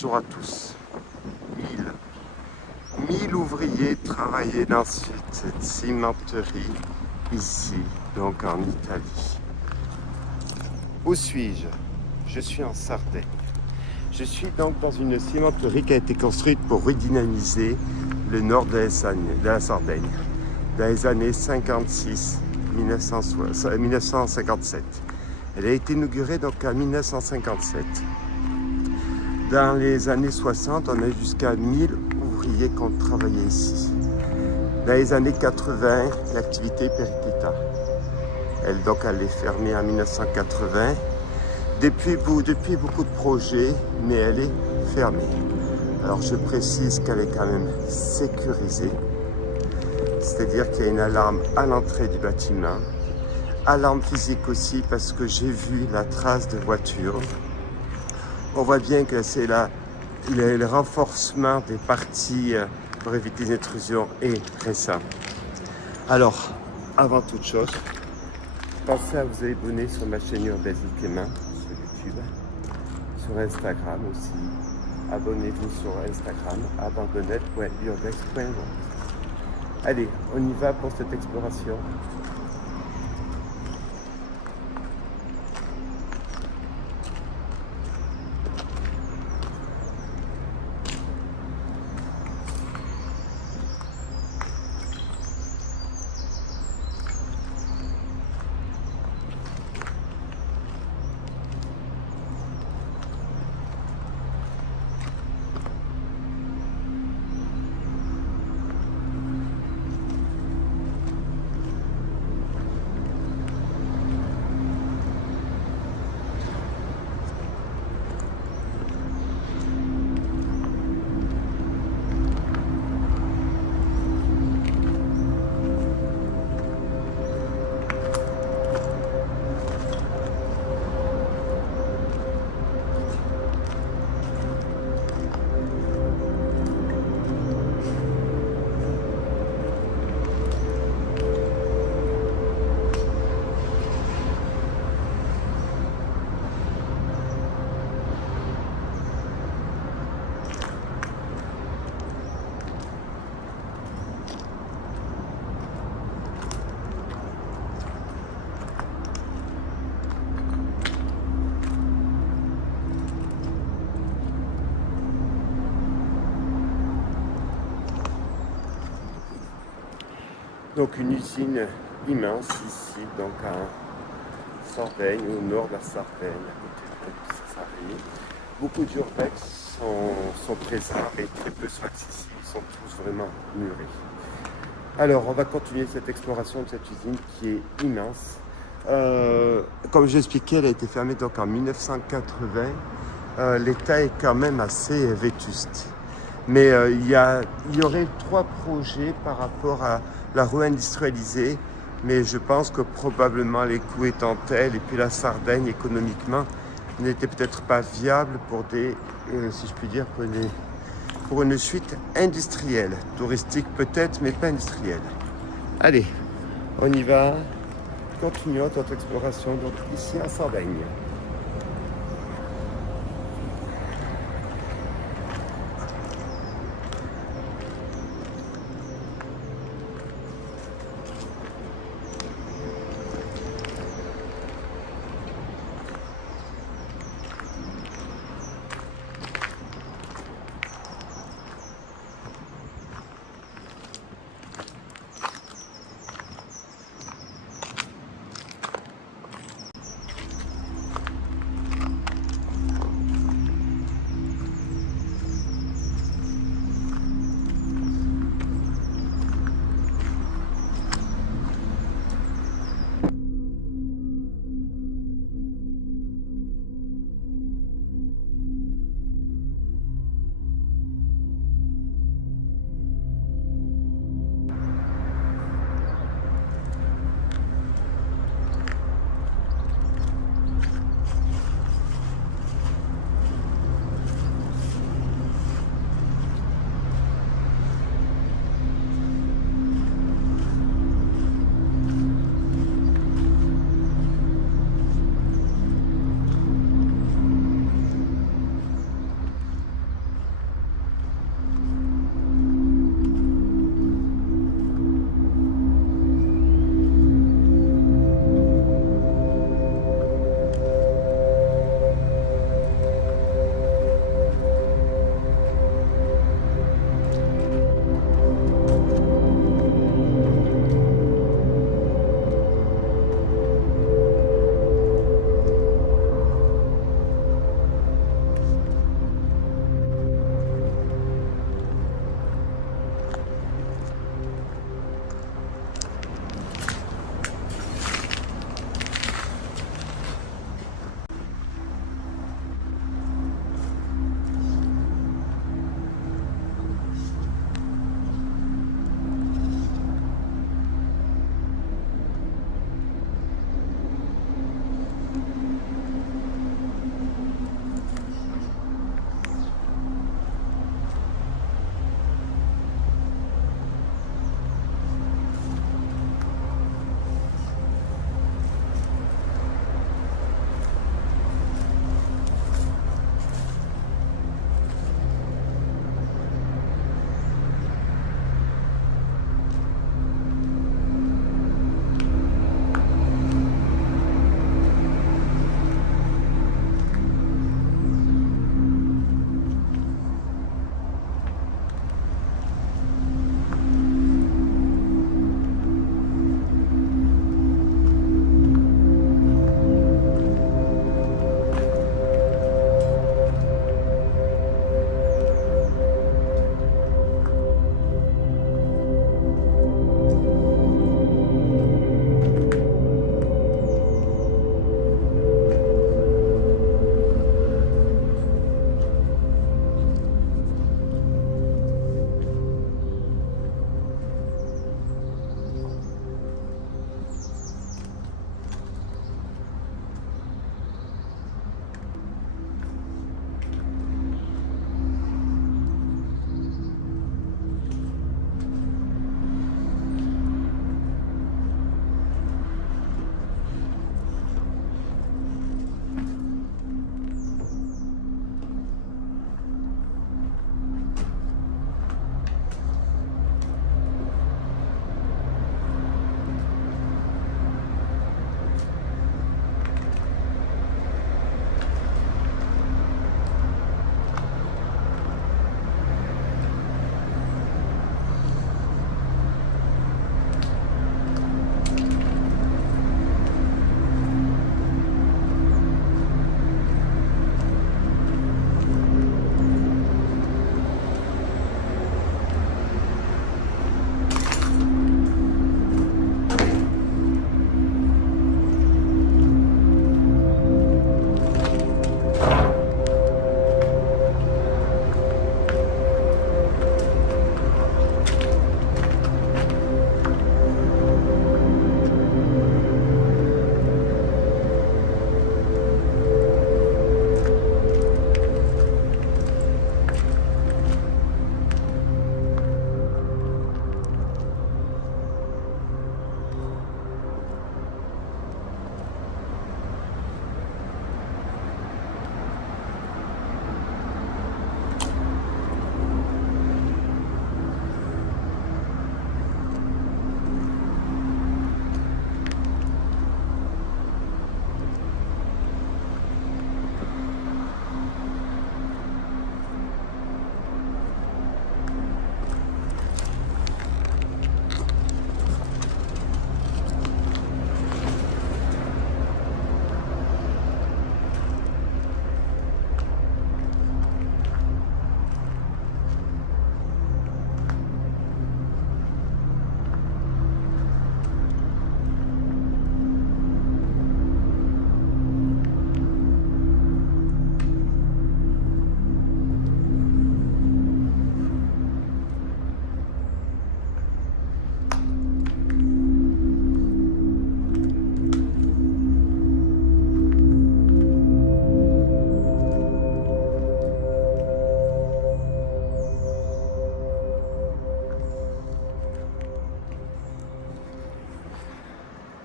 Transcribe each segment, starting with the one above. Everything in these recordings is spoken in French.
bonjour à tous. 1000 ouvriers travaillaient dans cette cimenterie ici, donc en Italie. Où suis-je? Je suis en Sardaigne. Je suis donc dans une cimenterie qui a été construite pour redynamiser le nord de la Sardaigne dans les années 1957. Elle a été inaugurée donc en 1957. Dans les années 60, on a jusqu'à 1000 ouvriers qui ont travaillé ici. Dans les années 80, l'activité périclita. Elle est fermée en 1980. Depuis beaucoup de projets, mais elle est fermée. Alors je précise qu'elle est quand même sécurisée. C'est-à-dire qu'il y a une alarme à l'entrée du bâtiment. Alarme physique aussi parce que j'ai vu la trace de voiture. On voit bien que c'est le renforcement des parties pour éviter les intrusions est récent. Alors, avant toute chose, pensez à vous abonner sur ma chaîne Urbaine Clément, sur YouTube, sur Instagram aussi. Abonnez-vous sur Instagram, abandonnette.urbex.org. Allez, on y va pour cette exploration. Donc une usine immense ici, donc en Sardaigne, au nord de la Sardaigne, à côté de Sassari. Beaucoup d'urbex sont présents et très peu sont accessibles, ils sont tous vraiment murés. Alors on va continuer cette exploration de cette usine qui est immense. Comme j'ai expliqué, elle a été fermée donc en 1980. L'état est quand même assez vétuste. Mais il y aurait 3 projets par rapport à la réindustrialiser, mais je pense que probablement les coûts étant tels, et puis la Sardaigne économiquement n'était peut-être pas viable pour si je puis dire, pour une suite industrielle, touristique peut-être, mais pas industrielle. Allez, on y va, continuons notre exploration donc ici en Sardaigne.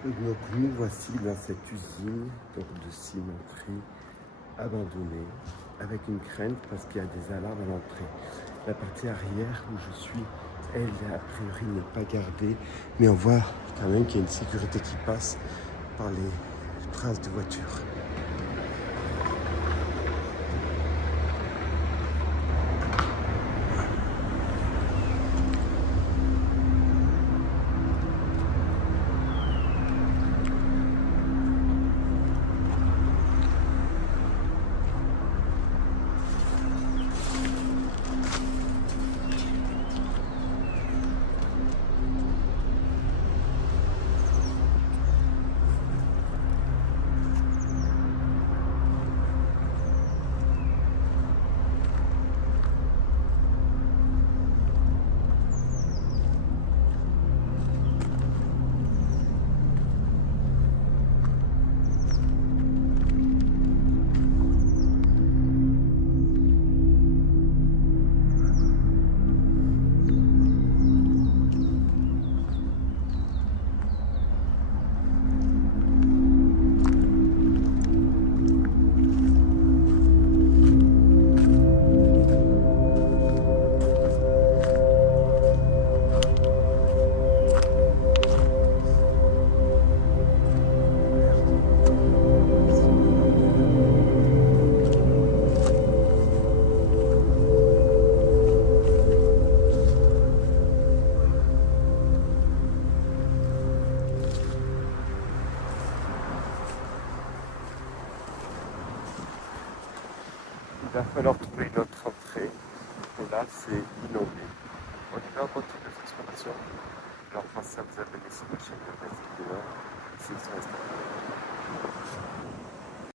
Donc nous voici dans cette usine donc de cimenterie abandonnée avec une crainte parce qu'il y a des alarmes à l'entrée. La partie arrière où je suis, elle a priori n'est pas gardée, mais on voit quand même qu'il y a une sécurité qui passe par les traces de voitures. Il va falloir trouver une autre entrée. Et là, c'est inondé. On y va en voiture de exploration. Alors, pensez à vous abonner sur ma chaîne de Brésil. Ici, ils sont installés.